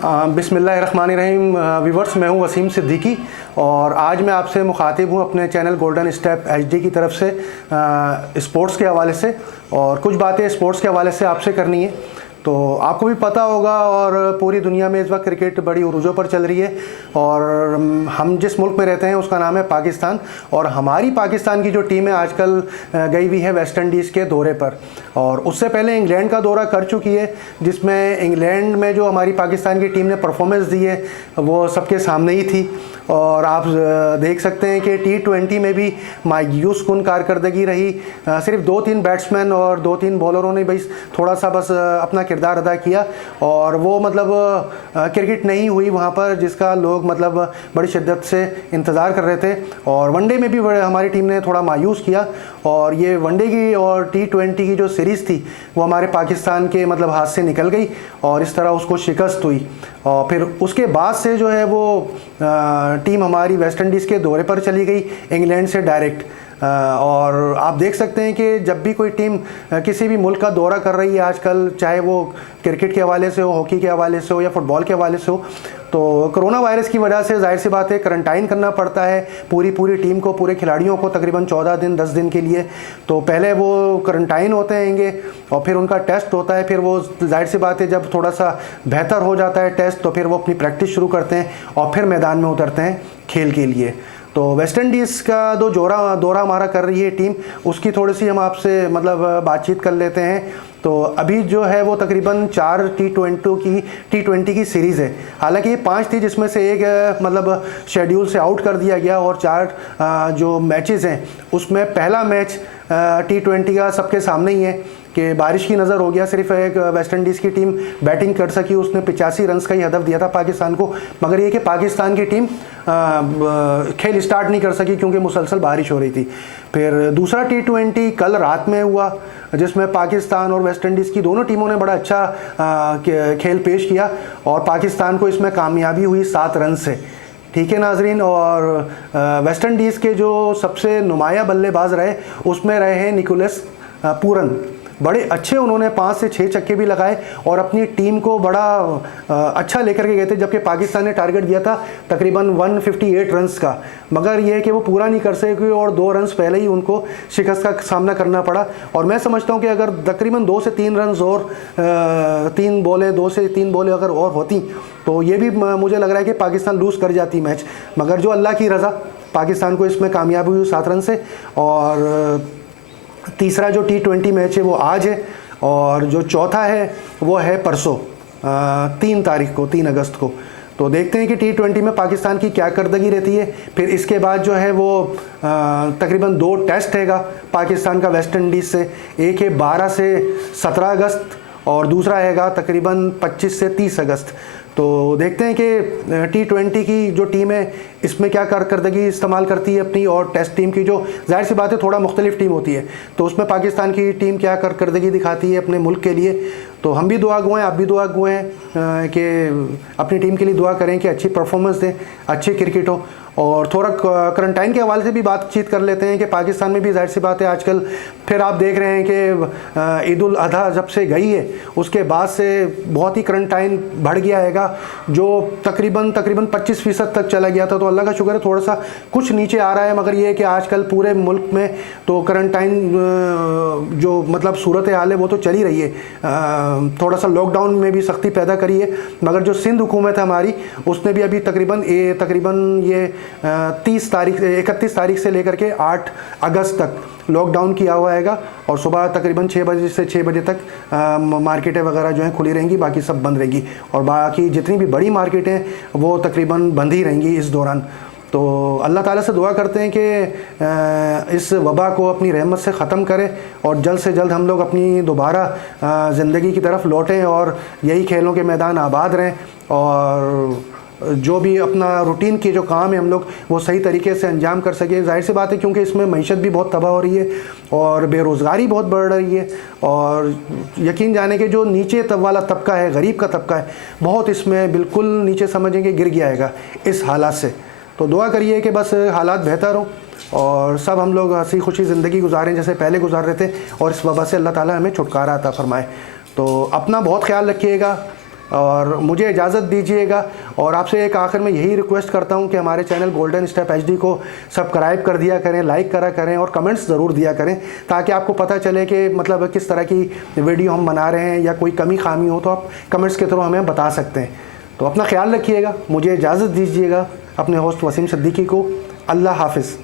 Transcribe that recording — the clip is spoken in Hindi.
बिस्मिल्लाहिर्रहमानिर्रहीम। व्यूवर्स, मैं हूं वसीम सिद्दीकी और आज मैं आपसे मुखातिब हूं अपने चैनल गोल्डन स्टेप एचडी की तरफ से स्पोर्ट्स के हवाले से, और कुछ बातें स्पोर्ट्स के हवाले से आपसे करनी है। तो आपको भी पता होगा और पूरी दुनिया में इस वक्त क्रिकेट बड़ी उरूजों पर चल रही है, और हम जिस मुल्क में रहते हैं उसका नाम है पाकिस्तान। और हमारी पाकिस्तान की जो टीम है आजकल गई हुई है वेस्ट इंडीज़ के दौरे पर, और उससे पहले इंग्लैंड का दौरा कर चुकी है, जिसमें इंग्लैंड में जो हमारी पाकिस्तान की टीम ने परफॉर्मेंस दी है वो सबके सामने ही थी। और आप देख सकते हैं कि T20 में भी मायूस कुन कारकर्दगी रही। सिर्फ 2-3 बैट्समैन और 2-3 बॉलरों ने बस थोड़ा सा अपना किरदार अदा किया, और वो मतलब क्रिकेट नहीं हुई वहाँ पर जिसका लोग मतलब बड़ी शिद्दत से इंतज़ार कर रहे थे। और वनडे में भी हमारी टीम ने थोड़ा मायूस किया, और ये वनडे की और T20 की जो सीरीज़ थी वो हमारे पाकिस्तान के मतलब हाथ से निकल गई, और इस तरह उसको शिकस्त हुई। और फिर उसके बाद से जो है वो टीम हमारी वेस्ट इंडीज़ के दौरे पर चली गई इंग्लैंड से डायरेक्ट। और आप देख सकते हैं कि जब भी कोई टीम किसी भी मुल्क का दौरा कर रही है आजकल, चाहे वो क्रिकेट के हवाले से हो, हॉकी के हवाले से हो या फुटबॉल के हवाले से हो, तो कोरोना वायरस की वजह से जाहिर सी बात है क्वारंटाइन करना पड़ता है पूरी टीम को, पूरे खिलाड़ियों को तकरीबन 14 दिन 10 दिन के लिए। तो पहले वो क्वारंटाइन होते हैंगे और फिर उनका टेस्ट होता है, फिर वो जाहिर सी बात है जब थोड़ा सा बेहतर हो जाता है टेस्ट तो फिर वो अपनी प्रैक्टिस शुरू करते हैं और फिर मैदान में उतरते हैं खेल के लिए। तो वेस्ट इंडीज़ का जो दौरा हमारा कर रही है टीम, उसकी थोड़ी सी हम आपसे मतलब बातचीत कर लेते हैं। तो अभी जो है वो तकरीबन 4 T20 की सीरीज़ है। हालांकि ये 5 थी जिसमें से एक मतलब शेड्यूल से आउट कर दिया गया, और 4 जो मैचेस हैं उसमें पहला मैच T20 का सबके सामने ही है कि बारिश की नज़र हो गया। सिर्फ एक वेस्ट इंडीज़ की टीम बैटिंग कर सकी, उसने 85 रन्स का ही हदफ दिया था पाकिस्तान को, मगर ये कि पाकिस्तान की टीम खेल स्टार्ट नहीं कर सकी क्योंकि मुसलसल बारिश हो रही थी। फिर दूसरा T20 कल रात में हुआ जिसमें पाकिस्तान और वेस्ट इंडीज़ की दोनों टीमों ने बड़ा अच्छा खेल पेश किया, और पाकिस्तान को इसमें कामयाबी हुई 7 रन से। ठीक है नाजरीन। और वेस्ट इंडीज़ के जो सबसे नुमाया बल्लेबाज रहे उसमें रहे हैं निकोलस पूरन। बड़े अच्छे उन्होंने 5 से 6 छक्के भी लगाए और अपनी टीम को बड़ा अच्छा लेकर के गए थे, जबकि पाकिस्तान ने टारगेट दिया था तकरीबन 158 रन्स का, मगर यह है कि वो पूरा नहीं कर सके और 2 रन्स पहले ही उनको शिकस्त का सामना करना पड़ा। और मैं समझता हूं कि अगर तकरीबन 2 से 3 रन्स और 2 से 3 बॉलें अगर और होती तो ये भी मुझे लग रहा है कि पाकिस्तान लूज़ कर जाती मैच, मगर जो अल्लाह की रज़ा पाकिस्तान को इसमें कामयाबी हुई 7 रन से। और तीसरा जो T20 मैच है वो आज है, और जो चौथा है वो है परसों 3 तारीख को, 3 अगस्त को। तो देखते हैं कि T20 में पाकिस्तान की क्या करदगी रहती है। फिर इसके बाद जो है वो तकरीबन 2 टेस्ट हैगा पाकिस्तान का वेस्ट इंडीज़ से, एक है 12 से 17 अगस्त और दूसरा हैगा तकरीबन 25 से 30 अगस्त। तो देखते हैं कि T20 की जो टीम है इसमें क्या कारकर्दगी इस्तेमाल करती है अपनी, और टेस्ट टीम की जो जाहिर सी बात है थोड़ा मुख्तलिफ टीम होती है, तो उसमें पाकिस्तान की टीम क्या कारकर्दगी दिखाती है अपने मुल्क के लिए। तो हम भी दुआ गो हैं, आप भी दुआ गो हैं कि अपनी टीम के लिए दुआ करें कि अच्छी परफॉर्मेंस दें, अच्छी क्रिकेट हो। और थोड़ा क्वारंटाइन के हवाले से भी बातचीत कर लेते हैं कि पाकिस्तान में भी जाहिर सी बात है आजकल फिर आप देख रहे हैं कि ईद उल अधा जब से गई है उसके बाद से बहुत ही क्वारंटाइन बढ़ गया हैगा, जो तकरीबन 25% तक चला गया था। तो अल्लाह का शुक्र है थोड़ा सा कुछ नीचे आ रहा है, मगर ये है कि आजकल पूरे मुल्क में तो क्वारंटाइन जो मतलब सूरत हाल है वो तो चली रही है। थोड़ा सा लॉकडाउन में भी सख्ती पैदा करी है, मगर जो सिंध हुकूमत है हमारी उसने भी अभी तकरीबन ये 31 तारीख से लेकर के 8 अगस्त तक लॉकडाउन किया हुआ हैगा, और सुबह तकरीबन 6 बजे से 6 बजे तक मार्केटें वगैरह जो हैं खुली रहेंगी, बाकी सब बंद रहेंगी, और बाकी जितनी भी बड़ी मार्केटें वो तकरीबन बंद ही रहेंगी इस दौरान। तो अल्लाह ताला से दुआ करते हैं कि इस वबा को अपनी रहमत से ख़त्म करे और जल्द से जल्द हम लोग अपनी दोबारा ज़िंदगी की तरफ लौटें और यही खेलों के मैदान आबाद रहें, और जो भी अपना रूटीन के जो काम है हम लोग वो सही तरीके से अंजाम कर सकें। जाहिर सी बात है क्योंकि इसमें मईशत भी बहुत तबाह हो रही है और बेरोज़गारी बहुत बढ़ रही है, और यकीन जाने के जो नीचे वाला तबका है, गरीब का तबका है, बहुत इसमें बिल्कुल नीचे समझेंगे गिर गया है इस हालात से। तो दुआ करिए कि बस हालात बेहतर हो और सब हम लोग हंसी खुशी ज़िंदगी गुजारें जैसे पहले गुजार रहे थे, और इस वबा से अल्लाह ताला हमें छुटकारा अता फरमाए। तो अपना बहुत ख्याल रखिएगा, और मुझे इजाज़त दीजिएगा। और आपसे एक आखिर में यही रिक्वेस्ट करता हूं कि हमारे चैनल गोल्डन स्टेप एचडी को सब्सक्राइब कर दिया करें, लाइक करा करें और कमेंट्स ज़रूर दिया करें, ताकि आपको पता चले कि मतलब किस तरह की वीडियो हम बना रहे हैं, या कोई कमी खामी हो तो आप कमेंट्स के थ्रू हमें बता सकते हैं। तो अपना ख्याल रखिएगा, मुझे इजाज़त दीजिएगा। अपने होस्ट वसीम सिद्दीकी को अल्लाह हाफ़िज़।